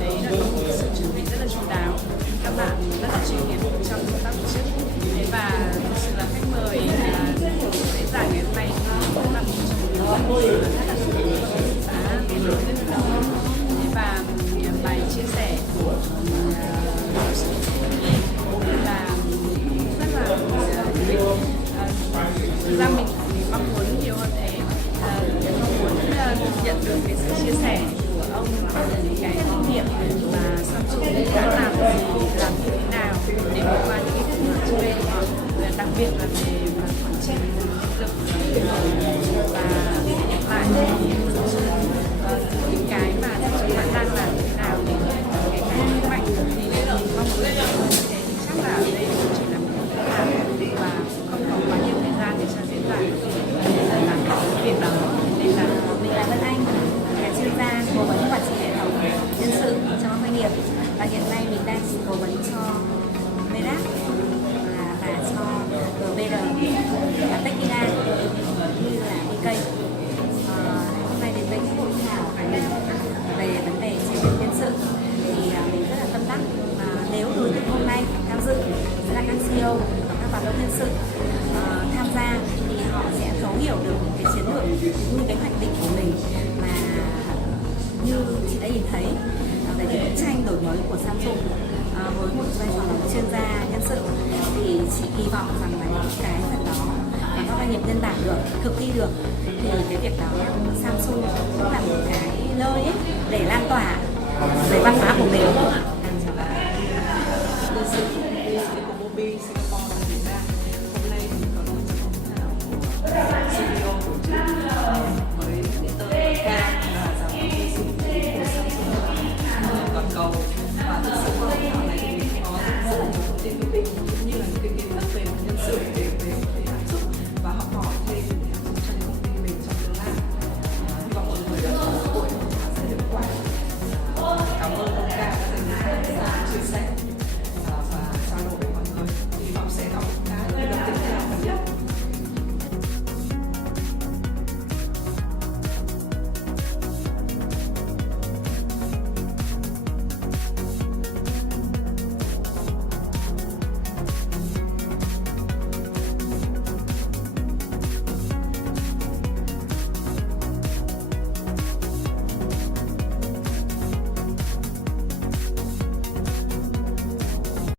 đấy là có một sự chuẩn bị rất là chu đáo, các bạn rất là chuyên nghiệp trong công tác tổ chức. Thế và thực sự là khách mời lễ giải ngày hôm nay cũng là một trong những rất là giá rất là lớn. Thế và bài chia sẻ của giáo sư là rất là hữu ích. Thực ra mình mong muốn nhiều hơn thế, mong muốn nhận được cái sự chia sẻ của ông về những cái kinh nghiệm mà Samsung đã làm như thế nào để vượt qua những cái khủng hoảng trước đây của họ, đặc biệt là về mặt quản trị lực và hiện tại thì những cái mà Samsung bạn đang làm như thế nào để cái minh mạnh thì mình mong muốn như thế thì chắc là đây cũng chỉ là một cái làm và không có quá nhiều thời gian để cho diễn giải để làm cái việc đó. Nên là mình là Vân Anh, là chuyên gia cố vấn quản trị hệ thống nhân sự cho doanh nghiệp, và hiện nay mình đang cố vấn cho Medac và cho GBR và Techina như là DK. Hôm nay đến đây có hội thảo về vấn đề chế độ nhân sự thì mình rất là tâm đắc. Nếu đối tượng hôm nay tham dự sẽ là các CEO và các giám đốc nhân sự tham gia thì họ sẽ thấu hiểu được những cái chiến lược, những cái hoạch định của mình mà như chị đã nhìn thấy về cái bức tranh đổi mới của Samsung với một vai trò là một chuyên gia nhân sự, thì chị kỳ vọng rằng là những cái phần đó mà các doanh nghiệp nhân bản được, thực thi được thì cái việc đó Samsung cũng là một cái nơi ấy để lan tỏa về văn hóa của mình. từ sự của Bobby Singapore và Việt Nam, hôm nay thì có một thảo của CEO tổ chức với cái tên Ka và giám đốc của Samsung toàn cầu.